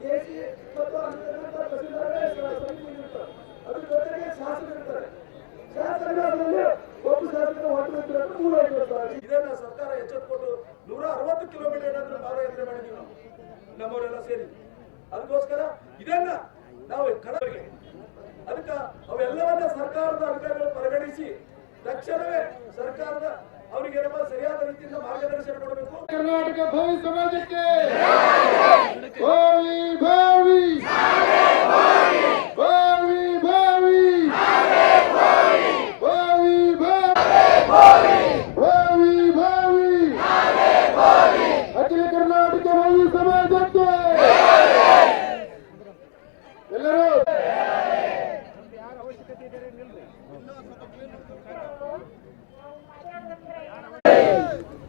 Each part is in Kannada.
ಕೆಸಿ ಮತ್ತು ತಹಸೀಲ್ದಾರ್ ಅದ್ರ ಜೊತೆಗೆ ಶಾಸಕರು ಇರ್ತಾರೆ ಶಾಸಕರಾದ್ಮೇಲೆ ಒಬ್ಬ ಶಾಸಕರು ಹೊಟ್ಟೆ ನೂರ ಐವತ್ತು ಇದನ್ನ ಸರ್ಕಾರ ಎಚ್ಚೆತ್ತುಕೊಂಡು ನೂರ ಅರವತ್ತು ಕಿಲೋಮೀಟರ್ ಏನಾದ್ರೂ ಪಾದಯಾತ್ರೆ ಮಾಡಿದೀವಿ ನಾವು, ನಮ್ಮವರೆಲ್ಲ ಸೇರಿ. ಅದಕ್ಕೋಸ್ಕರ ಇದನ್ನ ನಾವು ಕಡೆಗೆ ಅದಕ್ಕ ಅವೆಲ್ಲವನ್ನ ಸರ್ಕಾರದ ಅಧಿಕಾರಿಗಳು ಪರಿಗಣಿಸಿ ತಕ್ಷಣವೇ ಸರ್ಕಾರದ ಅವರಿಗೆ ಸರಿಯಾದ ರೀತಿಯಿಂದ ಮಾರ್ಗದರ್ಶನ ಕೊಡಬೇಕು. ಕರ್ನಾಟಕ ಭವಿ ಸಮಾಜಕ್ಕೆ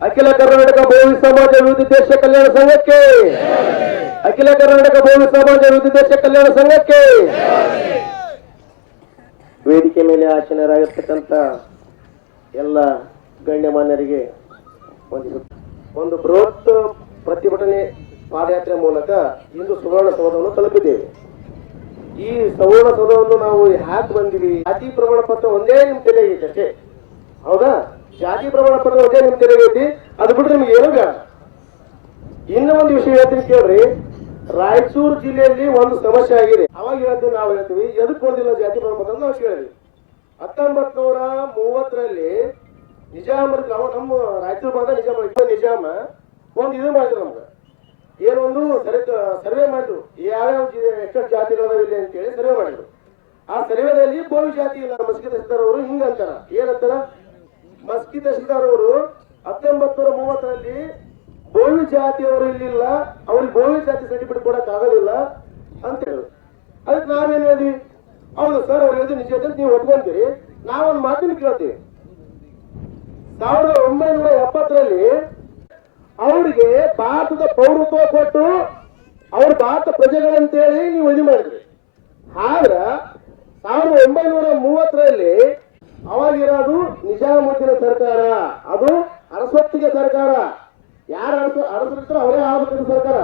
ಅಖಿಲ ಕರ್ನಾಟಕ ಭೂಮಿ ಸಮಾಜ ಅಭಿವೃದ್ಧಿ ದೇಶ ಕಲ್ಯಾಣ ಸಂಘಕ್ಕೆ. ಅಖಿಲ ಕರ್ನಾಟಕ ಭೂಮಿ ಸಮಾಜ ಅಭಿವೃದ್ಧಿ ದೇಶ ಕಲ್ಯಾಣ ಸಂಘಕ್ಕೆ. ವೇದಿಕೆ ಮೇಲೆ ಆಸೀನರಾಗಿರ್ತಕ್ಕಂಥ ಎಲ್ಲ ಗಣ್ಯಮಾನ್ಯರಿಗೆ ಒಂದು ಬೃಹತ್ ಪ್ರತಿಭಟನೆ ಪಾದಯಾತ್ರೆ ಮೂಲಕ ಇಂದು ಸುವರ್ಣ ಸೌಧವನ್ನು ತಲುಪಿದ್ದೇವೆ. ಈ ಸವರ್ಣ ಪದವನ್ನು ನಾವು ಹ್ಯಾಕ್ ಬಂದಿವಿ ಜಾತಿ ಪ್ರಮಾಣ ಪತ್ರ ಒಂದೇ ನಿಮ್ ತಲೆಗೆ ಅಷ್ಟೇ. ಹೌದಾ? ಜಾತಿ ಪ್ರಮಾಣ ಪತ್ರ ಒಂದೇ ನಿಮ್ ತೆರೆಗೆ ಐತಿ. ಅದು ಬಿಟ್ರೆ ನಿಮ್ಗೆ ಏನು ಬೇಡ. ಇನ್ನೂ ಒಂದು ವಿಷಯ ಹೇಳ್ತೀನಿ ಕೇಳ್ರಿ. ರಾಯಚೂರು ಜಿಲ್ಲೆಯಲ್ಲಿ ಒಂದು ಸಮಸ್ಯೆ ಆಗಿದೆ. ಅವಾಗ ಹೇಳ್ತೀವಿ ನಾವು ಹೇಳ್ತೀವಿ. ಎದಕ್ ಕೊಡೋದಿಲ್ಲ ಜಾತಿ ಪ್ರಮಾಣ ಪತ್ರ ನಾವು ಕೇಳಿದ್ವಿ. ಹತ್ತೊಂಬತ್ ನೂರ ಮೂವತ್ತರಲ್ಲಿ ನಿಜಾಮ್ ನಮ್ಮ ರಾಯಚೂರು ಭಾಗದ ನಿಜಾಮ ನಿಜಾಮ. ಒಂದು ಇದು ಮಾಡಿದ್ರು ನಮ್ಗೆ. ಏನೊಂದು ಸರ್ವೆ ಮಾಡಿದ್ರು. ಯಾವ್ಯಾವ ಯಾವ ಜಾತಿಗಳು ಜಾತಿಗಳದಾವ ಇಲ್ಲಿ ಅಂತೇಳಿ ಸರ್ವೆ ಮಾಡಿದ್ರು. ಆ ಸರ್ವೆದಲ್ಲಿ ಬೋವಿ ಜಾತಿ ಇಲ್ಲ. ಮಸ್ಕಿ ತಹಸೀಲ್ದಾರ್ ಅವರು ಹಿಂಗ ಅಂತಾರ. ಏನಂತಾರ ಮಸ್ಕಿ ತಹಸೀಲ್ದಾರ್ ಅವರು ನೂರ ಮೂವತ್ತರಲ್ಲಿ ಬೋವಿ ಜಾತಿಯವರು ಇಲ್ಲಿಲ್ಲ ಅವ್ರಿಗೆ ಬೋವಿ ಜಾತಿ ಸರ್ಟಿಫಿಕೇಟ್ ಕೊಡಕ್ ಆಗೋದಿಲ್ಲ ಅಂತ ಹೇಳಿದ್ರು ಅದಕ್ಕೆ ನಾವೇನ್ ಹೇಳಿದ್ವಿ? ಹೌದು ಸರ್ ಅವ್ರು ಹೇಳಿದ್ರು ನಿಜ ನೀವು ಒಪ್ಕೊಂತೀರಿ. ನಾವೊಂದು ಮಾತಿನ ಕೇಳ್ತೀವಿ. ಸಾವಿರದ ಒಂಬೈನೂರ ಎಪ್ಪತ್ತರಲ್ಲಿ ಅವರಿಗೆ ಭಾರತದ ಪೌರತ್ವ ಕೊಟ್ಟು ಅವ್ರ ಭಾರತ ಪ್ರಜೆಗಳಂತೇಳಿ ನೀವು ಇದು ಮಾಡಿದ್ರಿ. ಆದ್ರ ಸಾವಿರದ ಒಂಬೈನೂರ ಮೂವತ್ತರಲ್ಲಿ ಅವಾಗಿರೋದು ನಿಜಾಮುದ್ದಿನ ಸರ್ಕಾರ. ಅದು ಅರಸೊತ್ತಿಗೆ ಸರ್ಕಾರ. ಯಾರು ಅರಸ ಅರಸರಿರ್ತಾರೋ ಅವರೇ ಆಗ್ಬೇಕಿರೋ ಸರ್ಕಾರ.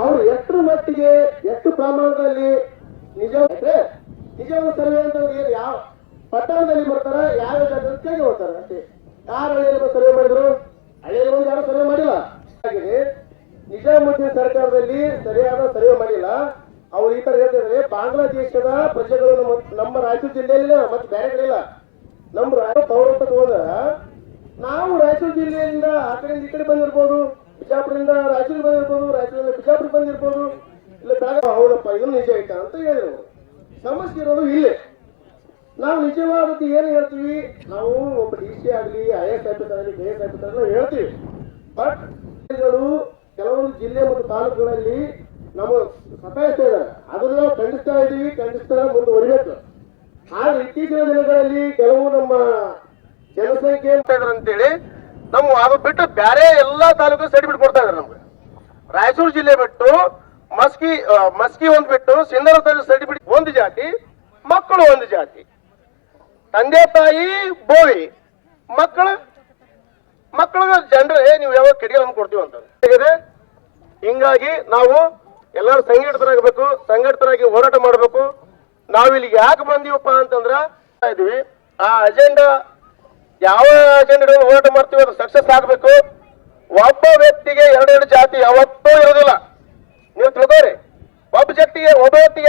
ಅವರು ಎಷ್ಟು ಮಟ್ಟಿಗೆ, ಎಷ್ಟು ಪ್ರಮಾಣದಲ್ಲಿ ನಿಜ ನಿಜವಾದ ಸರ್ವೆ ಅಂತ ಯಾವ ಪಟ್ಟಣದಲ್ಲಿ ಬರ್ತಾರ? ಯಾವ ಅಂತ ಹೋಗ್ತಾರೆ ಅಷ್ಟೇ. ಯಾರು ಸರ್ವೆ ಮಾಡಿದ್ರು ಹಳ್ಳಿಯಲ್ಲಿ ಬಂದು ಯಾರು ಸರ್ವೆ ಮಾಡಿಲ್ಲ ಹಾಗೆ ನಿಜಾಮುದ್ದೀನ್ ಸರ್ಕಾರದಲ್ಲಿ ಸರಿಯಾದ ಸರ್ವೆ ಮಾಡಿಲ್ಲ ಅವರು ಈ ತರ ಹೇಳ್ತಿದ್ರೆ ಬಾಂಗ್ಲಾದೇಶದ ಪ್ರಜೆಗಳು ನಮ್ಮ ರಾಯಚೂರು ಜಿಲ್ಲೆಯಲ್ಲಿ ಮತ್ತೆ ಬೇರೆ ಕಡೆ ಇಲ್ಲ. ನಮ್ಮ ರಾಜ್ಯ ಪೌರತ್ವ ಹೋದ್ರ ನಾವು ರಾಯಚೂರು ಜಿಲ್ಲೆಯಿಂದ ಆ ಕಡೆಯಿಂದ ಈ ಕಡೆ ಬಂದಿರ್ಬೋದು, ಬಿಜಾಪುರದಿಂದ ರಾಯಚೂರಿಗೆ ಬಂದಿರ್ಬೋದು, ರಾಯಚೂರಿಂದ ಬಿಜಾಪುರ ಬಂದಿರ್ಬೋದು. ಇಲ್ಲ ಬೆಳಗಾವಿ ಹೌದಪ್ಪ, ಇದು ನಿಜ ಐತ ಅಂತ ಹೇಳಿದ್ರು. ಸಮಸ್ಯೆ ಇರೋದು ಇಲ್ಲೇ. ನಾವು ನಿಜವಾದದ್ದು ಏನು ಹೇಳ್ತೀವಿ? ನಾವು ಒಬ್ಬ ಡಿ ಸಿ ಆಗಲಿ, ಐ ಎಸ್ ಆಫೀಸರ್ ಆಗಲಿ ಬಿ ಆಫೀಸರ್ ಹೇಳ್ತೀವಿ. ಬಟ್ ಕೆಲವೊಂದು ಜಿಲ್ಲೆ ಮತ್ತು ತಾಲೂಕುಗಳಲ್ಲಿ ನಮ್ಮ ಸತಾಯಿಸ್ತಾ ಇದ್ದಾರೆ. ಅದನ್ನ ಖಂಡಿಸ್ತಾ ಇದ್ದೀವಿ, ಖಂಡಿಸ್ತಾ ಮುಂದುವರಿಬೇಕು. ಆದ್ರೆ ಇತ್ತೀಚಿನ ದಿನಗಳಲ್ಲಿ ಕೆಲವು ನಮ್ಮ ಜನಸಂಖ್ಯೆ ಅಂತೇಳಿ ನಾವು ಅದು ಬಿಟ್ಟು ಬೇರೆ ಎಲ್ಲಾ ತಾಲೂಕು ಸರ್ಟಿಫಿಕೇಟ್ ಕೊಡ್ತಾ ಇದ್ದಾರೆ ನಮ್ಗೆ. ರಾಯಚೂರು ಜಿಲ್ಲೆ ಬಿಟ್ಟು, ಮಸ್ಕಿ ಮಸ್ಕಿ ಒಂದ್ ಬಿಟ್ಟು, ಸಿಂಧರ ಸರ್ಟಿಫಿಕೇಟ್ ಒಂದು ಜಾತಿ, ಮಕ್ಕಳು ಒಂದು ಜಾತಿ. ತಂದೆ ತಾಯಿ ಬೋವಿ ಮಕ್ಕಳು ಮಕ್ಕಳಿಗೆ ಜನರೇ ನೀವು ಯಾವಾಗ ಕೆಡಿಗಳನ್ನು ಕೊಡ್ತೀವಿ ಅಂತ. ಹಿಂಗಾಗಿ ನಾವು ಎಲ್ಲರೂ ಸಂಘಟಿತರಾಗಬೇಕು, ಸಂಘಟಿತರಾಗಿ ಹೋರಾಟ ಮಾಡಬೇಕು. ನಾವು ಇಲ್ಲಿ ಯಾಕೆ ಬಂದೀವಪ್ಪ ಅಂತಂದ್ರ ಇದೀವಿ ಆ ಅಜೆಂಡಾ ಯಾವ ಅಜೆಂಡಾ ಹೋರಾಟ ಮಾಡ್ತೀವಿ, ಅದು ಸಕ್ಸಸ್ ಆಗಬೇಕು. ಒಬ್ಬ ವ್ಯಕ್ತಿಗೆ ಎರಡೆರಡು ಜಾತಿ ಯಾವತ್ತೂ ಇರೋದಿಲ್ಲ ನೀವು ತಿಳ್ಕೋರಿ ಒಬ್ಬ ವ್ಯಕ್ತಿಗೆ ಒಬ್ಬ ವ್ಯಕ್ತಿಗೆ